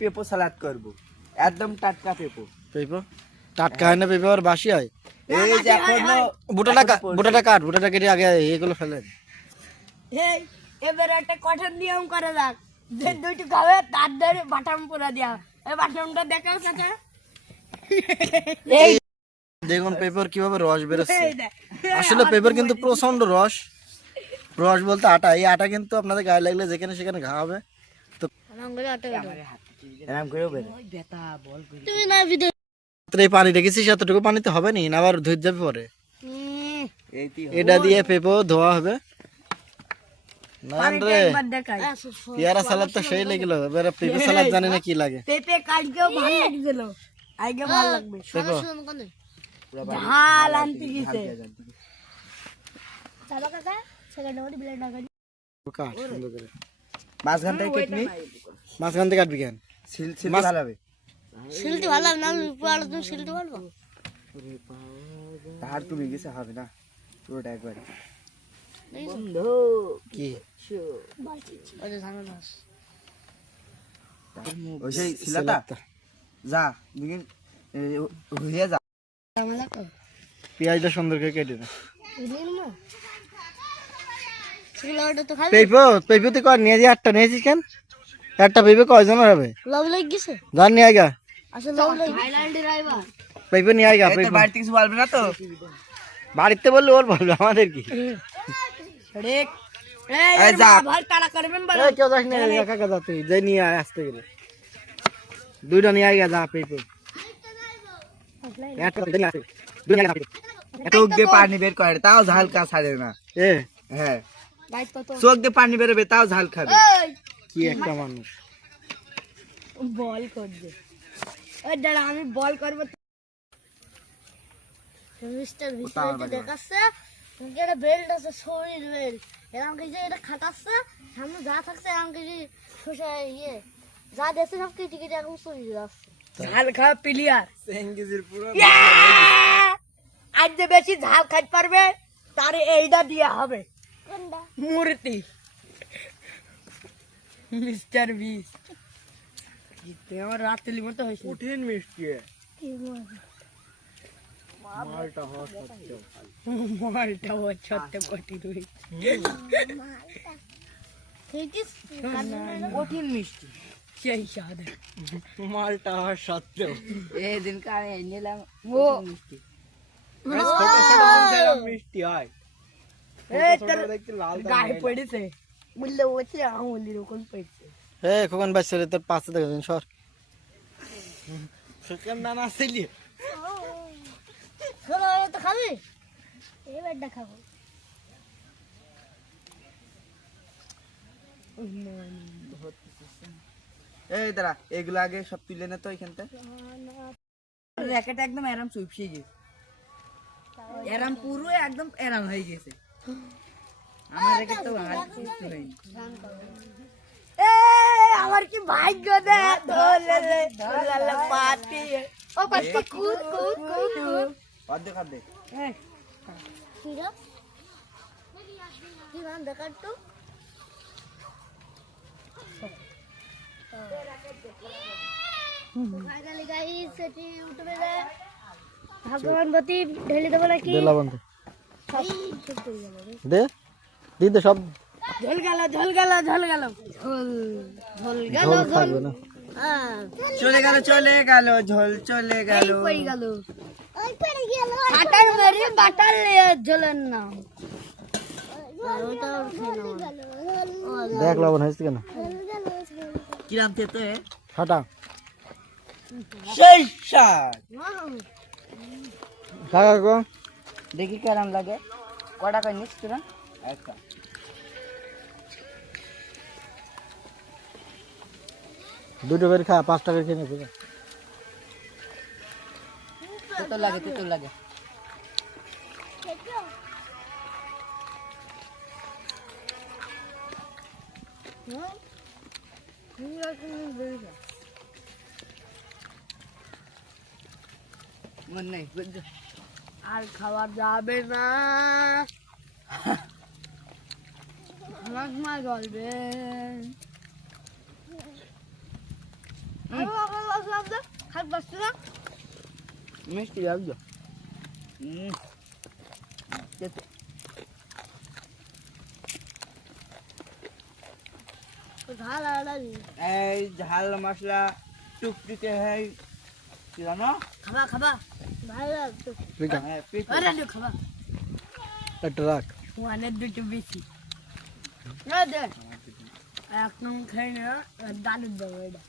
পেঁপো সালাদ করব। একদম টাটকা পেঁপো। পেঁপো? টাটকা হয় না পেঁপো আর বাসি হয়? এই যে এখনও বুটাটা বুটাটা কাট বুটাটা কেটে আগে এগুলো ফেলে এই এবার একটা নিয়ম করে যাক যে দুইটি খাবে তার ধরে বাটাম পুরা দেওয়া এই বাটামটা দেখাও চাচা এই দেখুন পেপার কীভাবে রস বেরোচ্ছে। আসলে পেপার কিন্তু প্রচণ্ড রস। রস বলতে আটা এই আটা কিন্তু আপনাদের গায়ে লাগলে যেখানে সেখানে ঘা হবে। তো এরকম করেও বেরো তুমি না ভিডিও এই পানি রেখেছিস এতটুকু পানিতে হবে নি? না আবার ধুয়ে যাবে পরে? এটা দিয়ে পেঁপো ধোয়া হবে। না রে। একবার দেখাই। পেয়ারা সালাদ তো সেই লাগল। এবার পেঁপে সালাদ জানি না কি লাগে। পেঁপে কালকেও ভালো লাগছিল। আজকে ভালো লাগবে। ঝাল আনতে গেছে। কাট সুন্দর করে। মাঝখান থেকে কেটনি মাঝখান থেকে কাটবি কেন? ছিল ছিল ভালো হবে। শিলতে ভালো না পুরো তুমি শিলতে পারব তার তো গেছে হবে না পুরোটা একবার। কি? ওই সেই শিলাটা যা দিন হইয়া যা। পেঁয়াজটা সুন্দর করে কেটে দে তো খাবে। পেঁপো তুই কর নিয়ে যা একটা নিয়েছিস কেন? একটা পেঁপে কয়জনের হবে? লব লাগ গেছে। জান নিয়ে আয়গা আসলে লব লাগ থাইল্যান্ডের আইবা পেঁপে নিয়ে আয়গা এই তোর পেঁপে বাড়িতে কিছু বলবে না তো? বাড়িতে বললে ওর বলবে আমাদের কি? রেক এই এই যা। যা ভাই তাড়া করবেন বড় এই কেউ যাস না একা একা যা তুই যাই নিয়ে আয় আসতে গেলে। দুইটা নিয়ে আয়গা যা পেঁপে একটা নিয়ে আসে। দুইটা নিয়ে আসে। চোখ দিয়ে পানি বের করে তাও ঝালকা ছাড়ে না। এ। হ্যাঁ। ভাই কত চোখ দিয়ে পানি বেরোবে তাও ঝাল খাবে। এই। কি একটা মানুষ। বল কর দে ওই দাঁড়া আমি বল করব মিস্টার মিস্টার দেখাচ্ছে। তোমাকে একটা বেল্ট আছে শরীর বেল্ট এরকম কিছু এটা খাটাচ্ছে। সামনে যা থাকছে এরকম কিছু শোষা ইয়ে। যা দেখছে সব কেটে কেটে এখন শরীর যাচ্ছে। ঝাল খাওয়া প্লেয়ার। আজ যে বেশি ঝাল খাইতে পারবে তার এইটা দিয়া হবে। মূর্তি। মিস্টার বিস আমার রাত্রি মতো হয়েছে কঠিন মিষ্টি মালটা বছরতে কঠিন হয়েছে কঠিন মিষ্টি সেই সাদা মালটা হওয়ার সত্ত্বেও এই দিন কারে নিলাম ও মিষ্টি হয় এই তোর দেখতে লাল গায়ে পড়েছে বললে ওছে পড়ছে। এ বাচ্চা রে তোর দেখেছেন সর। না না ছিলি। তো খাবি? এই দাঁড়া এগুলো আগে সব তুলে নে তো এখানটা র্যাকেট একদম এরাম চুপসে গেছে। এরাম পুরো একদম এরাম হয়ে গেছে। আমার র্যাকেট তো আর কিছু হয়নি এ আমার কি ভাগ্য দে দোলে রে দোলালে পাতি ও পাতি কুদ কুদ কুদ কুদ অর্ধেক অর্ধেক কিরা কি নাম দেখার তো ফাইনালি গাইস সেটি ইউটিউবে ভগবান বতি ঢেলে দেবো নাকি দে লবণ দে। সব সব চলে গেল রে। দে সব ঝোল গেল ঝোল গেল ঝোল গেল। ঝোল ঝোল গেল ঝোল না। হ্যাঁ। চলে গেল চলে গেল ঝোল চলে গেল। পড়ে গেল। ওই পড়ে গেল। বাটার মেরে বাটার ঝোলের নাম। ওটা দেখ লবণ হয়েছে কেন। কিরাম তেতো সেই স্বাদ খা গো। দেখি কেরাম লাগে। কটা কয় নিস তোরা একটা দুটো করে খা পাঁচ টাকা কিনে নেবে তেতো লাগে তেতো লাগে মন নেই বুঝছ আর খাবার যাবে না মাছ গলবে লাগছে খাট পাচ্ছি না? মিষ্টি লাগছে। ঝাল এই ঝাল মশলা টুকটুকে হয় জানো? খাবা খাবা। ভালো লাগছে। হ্যাঁ, খাবা। একটা রাখ। ওয়ানের দুটো বেশি। না দে এক নং খাই না দালুর দেবো এটা